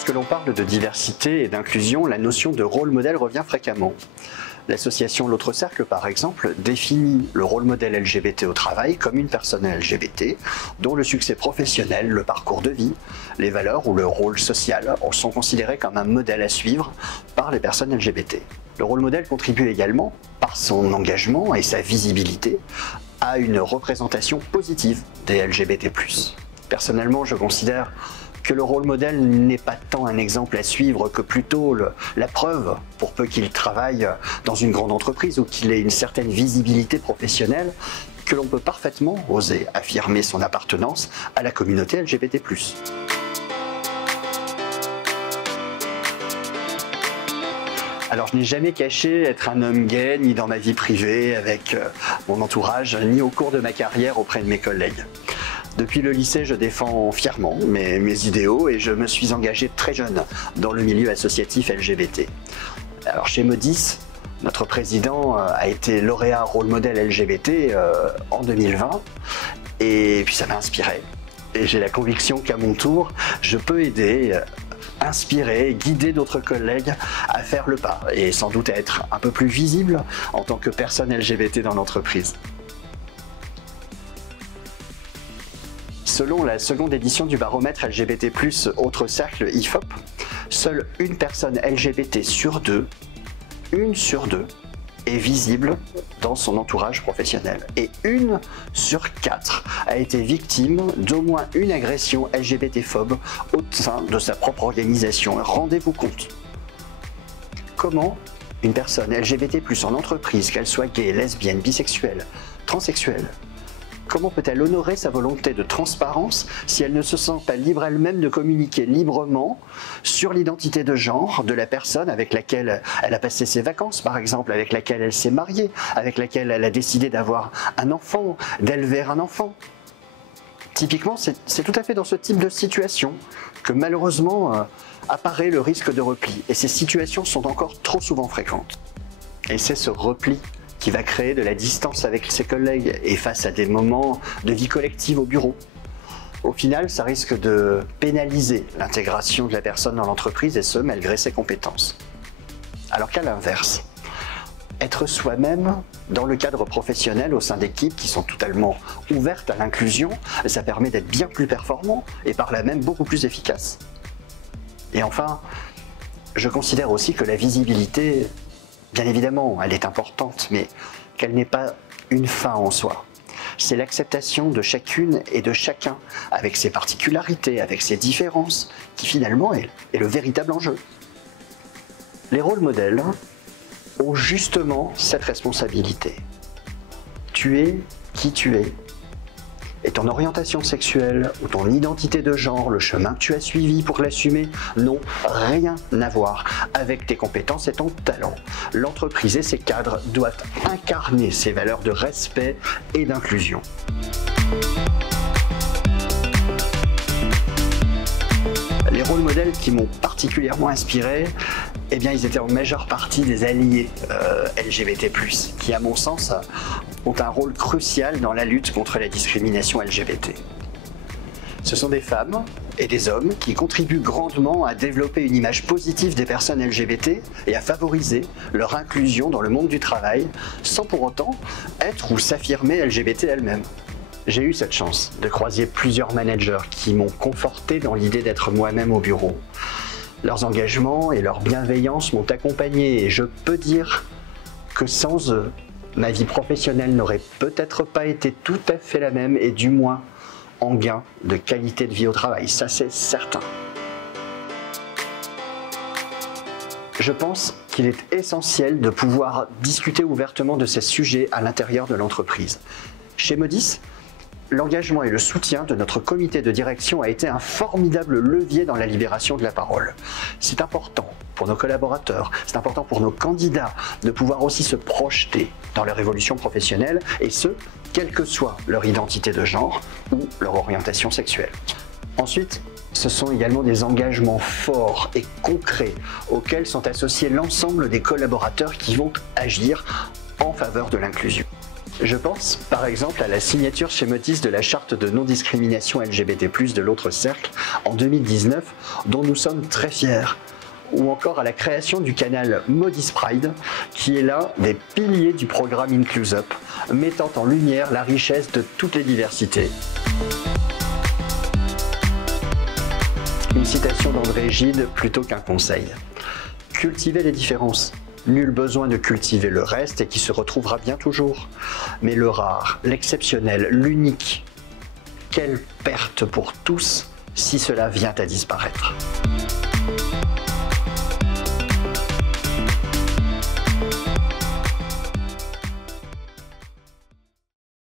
Lorsque l'on parle de diversité et d'inclusion, la notion de rôle modèle revient fréquemment. L'association L'Autre Cercle, par exemple, définit le rôle modèle LGBT au travail comme une personne LGBT dont le succès professionnel, le parcours de vie, les valeurs ou le rôle social sont considérés comme un modèle à suivre par les personnes LGBT. Le rôle modèle contribue également, par son engagement et sa visibilité, à une représentation positive des LGBT+. Personnellement, je considère que le rôle modèle n'est pas tant un exemple à suivre que plutôt la preuve, pour peu qu'il travaille dans une grande entreprise ou qu'il ait une certaine visibilité professionnelle, que l'on peut parfaitement oser affirmer son appartenance à la communauté LGBT+. Alors je n'ai jamais caché être un homme gay, ni dans ma vie privée, avec mon entourage, ni au cours de ma carrière auprès de mes collègues. Depuis le lycée, je défends fièrement mes idéaux et je me suis engagé très jeune dans le milieu associatif LGBT. Alors chez Modis, notre président a été lauréat rôle modèle LGBT en 2020 et puis ça m'a inspiré. Et j'ai la conviction qu'à mon tour, je peux aider, inspirer, guider d'autres collègues à faire le pas et sans doute être un peu plus visible en tant que personne LGBT dans l'entreprise. Selon la seconde édition du baromètre LGBT+, Autre Cercle IFOP, seule une personne LGBT sur deux, une sur deux, est visible dans son entourage professionnel. Et une sur quatre a été victime d'au moins une agression LGBT-phobe au sein de sa propre organisation. Rendez-vous compte. Comment une personne LGBT+, en entreprise, qu'elle soit gay, lesbienne, bisexuelle, transsexuelle, comment peut-elle honorer sa volonté de transparence si elle ne se sent pas libre elle-même de communiquer librement sur l'identité de genre de la personne avec laquelle elle a passé ses vacances, par exemple, avec laquelle elle s'est mariée, avec laquelle elle a décidé d'avoir un enfant, d'élever un enfant? Typiquement, c'est tout à fait dans ce type de situation que malheureusement apparaît le risque de repli. Et ces situations sont encore trop souvent fréquentes. Et c'est ce repli qui va créer de la distance avec ses collègues et face à des moments de vie collective au bureau. Au final, ça risque de pénaliser l'intégration de la personne dans l'entreprise et ce, malgré ses compétences. Alors qu'à l'inverse, être soi-même dans le cadre professionnel au sein d'équipes qui sont totalement ouvertes à l'inclusion, ça permet d'être bien plus performant et par là même beaucoup plus efficace. Et enfin, je considère aussi que la visibilité, bien évidemment, elle est importante, mais qu'elle n'est pas une fin en soi. C'est l'acceptation de chacune et de chacun, avec ses particularités, avec ses différences, qui finalement est le véritable enjeu. Les rôles modèles ont justement cette responsabilité. Tu es qui tu es. Et ton orientation sexuelle ou ton identité de genre, le chemin que tu as suivi pour l'assumer, n'ont rien à voir avec tes compétences et ton talent. L'entreprise et ses cadres doivent incarner ces valeurs de respect et d'inclusion. Les rôles modèles qui m'ont particulièrement inspiré, eh bien, ils étaient en majeure partie des alliés LGBT+, qui, à mon sens, ont un rôle crucial dans la lutte contre la discrimination LGBT. Ce sont des femmes et des hommes qui contribuent grandement à développer une image positive des personnes LGBT et à favoriser leur inclusion dans le monde du travail, sans pour autant être ou s'affirmer LGBT elles-mêmes. J'ai eu cette chance de croiser plusieurs managers qui m'ont conforté dans l'idée d'être moi-même au bureau. Leurs engagements et leur bienveillance m'ont accompagné et je peux dire que sans eux, ma vie professionnelle n'aurait peut-être pas été tout à fait la même et du moins en gain de qualité de vie au travail, ça c'est certain. Je pense qu'il est essentiel de pouvoir discuter ouvertement de ces sujets à l'intérieur de l'entreprise. Chez Modis, l'engagement et le soutien de notre comité de direction a été un formidable levier dans la libération de la parole. C'est important pour nos collaborateurs, c'est important pour nos candidats de pouvoir aussi se projeter dans leur évolution professionnelle et ce, quelle que soit leur identité de genre ou leur orientation sexuelle. Ensuite, ce sont également des engagements forts et concrets auxquels sont associés l'ensemble des collaborateurs qui vont agir en faveur de l'inclusion. Je pense par exemple à la signature chez Motis de la charte de non-discrimination LGBT+, de l'autre cercle en 2019, dont nous sommes très fiers. Ou encore à la création du canal Modis Pride, qui est l'un des piliers du programme Incluse Up, mettant en lumière la richesse de toutes les diversités. Une citation d'André Gide plutôt qu'un conseil. Cultivez les différences. Nul besoin de cultiver le reste et qui se retrouvera bien toujours. Mais le rare, l'exceptionnel, l'unique, quelle perte pour tous si cela vient à disparaître.